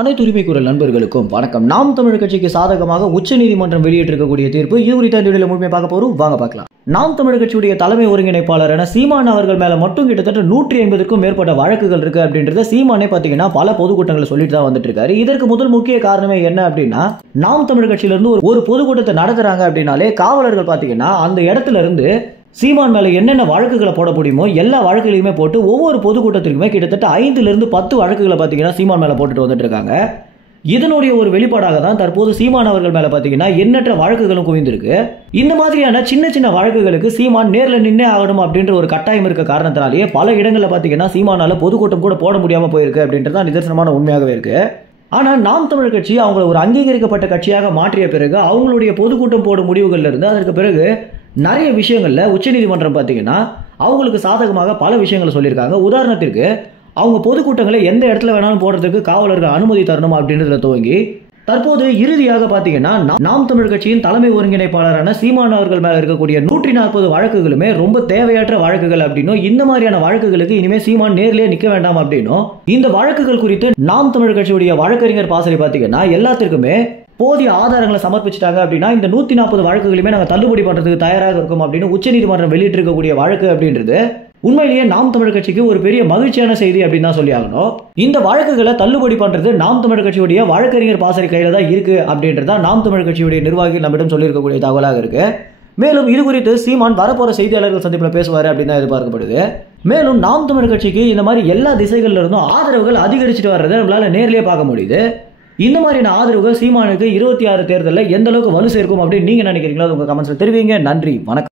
அனைத்து உரிமை குரல் நண்பர்களுக்கும் வணக்கம். நாம் தமிழர் கட்சிக்கு சாதகமாக உச்சநீதிமன்றம் வெளியிட்டிருக்கக்கூடிய தீர்ப்பு இது குறித்த இந்த வீடியோல முழுமையாக பார்க்க போறோம். வாங்க பார்க்கலாம். நாம் தமிழர் கட்சியுடைய தலைமை ஒருங்கிணைப்பாளரான சீமான் அவர்கள் மேல மட்டும் கிட்டத்தட்ட 180க்கும் மேற்பட்ட வழக்குகள் இருக்கு அப்படின்றத சீமானே பாத்தீங்கன்னா பல பொதுக்கூட்டங்களை சொல்லிட்டு தான் வந்துட்டு இருக்காரு. இதற்கு முதல் முக்கிய காரணமே என்ன அப்படின்னா, நாம் தமிழர் கட்சியில இருந்து ஒரு பொதுக்கூட்டத்தை நடத்துறாங்க அப்படின்னாலே காவலர்கள் பாத்தீங்கன்னா அந்த இடத்துல இருந்து சீமான் மேல என்னென்ன வழக்குகளை போட முடியுமோ எல்லா வழக்குகளையுமே போட்டு ஒவ்வொரு பொதுக்கூட்டத்திற்குமே கிட்டத்தட்ட 5 to 10 வழக்குகளை பாத்தீங்கன்னா சீமான் மேல போட்டுட்டு வந்துட்டு இருக்காங்க. இதனுடைய ஒரு வெளிப்பாடாக தான் தற்போது சீமான் அவர்கள் மேல பாத்தீங்கன்னா எண்ணற்ற வழக்குகளும் குவிந்திருக்கு. இந்த மாதிரியான சின்ன சின்ன வழக்குகளுக்கு சீமான் நேர்ல நின்னே ஆகணும் அப்படின்ற ஒரு கட்டாயம் இருக்க காரணத்தினாலேயே பல இடங்களில் பாத்தீங்கன்னா சீமானால பொதுக்கூட்டம் கூட போட முடியாம போயிருக்கு அப்படின்றதான் நிதர்சனமான உண்மையாகவே இருக்கு. ஆனா நாம் தமிழர் கட்சி அவங்களை ஒரு அங்கீகரிக்கப்பட்ட கட்சியாக மாற்றிய பிறகு அவங்களுடைய பொதுக்கூட்டம் போடும் முடிவுகள்ல இருந்து அதற்கு பிறகு நிறைய விஷயங்கள்ல உச்சநீதிமன்றம் பாத்தீங்கன்னா அவங்களுக்கு சாதகமாக பல விஷயங்களை சொல்லியிருக்காங்க. உதாரணத்திற்கு அவங்க பொதுக்கூட்டங்களை எந்த இடத்துல வேணாலும் போடுறதுக்கு காவலர்கள் அனுமதி தரணும் அப்படின்றதுல துவங்கி தற்போது இறுதியாக பாத்தீங்கன்னா நாம் தமிழர் கட்சியின் தலைமை ஒருங்கிணைப்பாளரான சீமான் அவர்கள் மேல இருக்கக்கூடிய 140 வழக்குகளுமே ரொம்ப தேவையற்ற வழக்குகள் அப்படின்னும், இந்த மாதிரியான வழக்குகளுக்கு இனிமே சீமான் நேர்லயே நிக்க வேண்டாம் அப்படின்னும், இந்த வழக்குகள் குறித்து நாம் தமிழர் கட்சியுடைய வழக்கறிஞர் பாசறை பாத்தீங்கன்னா எல்லாத்திற்குமே போதிய ஆதாரங்களை சமர்ப்பிச்சிட்டாங்க அப்படின்னா இந்த 140 வழக்குகளுமே நாங்கள் தள்ளுபடி பண்றதுக்கு தயாராக இருக்கும் அப்படின்னு உச்சநீதிமன்றம் வெளியிட்டிருக்கக்கூடிய வழக்கு அப்படின்றது உண்மையிலேயே நாம் தமிழர் கட்சிக்கு ஒரு பெரிய மகிழ்ச்சியான செய்தி அப்படின்னு தான் சொல்லி ஆகணும். இந்த வழக்குகளை தள்ளுபடி பண்றது நாம் தமிழர் கட்சியுடைய வழக்கறிஞர் பாசறை கையில தான் இருக்கு அப்படின்றதா நாம் தமிழர் கட்சியுடைய நிர்வாகிகள் நம்மிடம் சொல்லியிருக்கக்கூடிய தகவலாக இருக்கு. மேலும் இது குறித்து சீமான் வரப்போற செய்தியாளர்கள் சந்திப்பில் பேசுவாரு அப்படின்னு தான் எதிர்பார்க்கப்படுது. மேலும் நாம் தமிழர் கட்சிக்கு இந்த மாதிரி எல்லா திசைகள்ல இருந்தும் ஆதரவுகள் அதிகரிச்சுட்டு வர்றதை நம்மளால நேர்லயே பார்க்க முடியுது. இந்த மாதிரியான ஆதரவுகள் சீமானுக்கு 26 தேர்தலில் எந்த அளவுக்கு வலு சேர்க்கும் அப்படின்னு நீங்க நினைக்கிறீங்களோ உங்க கமெண்ட்ஸ்ல தெரிவிங்க. நன்றி, வணக்கம்.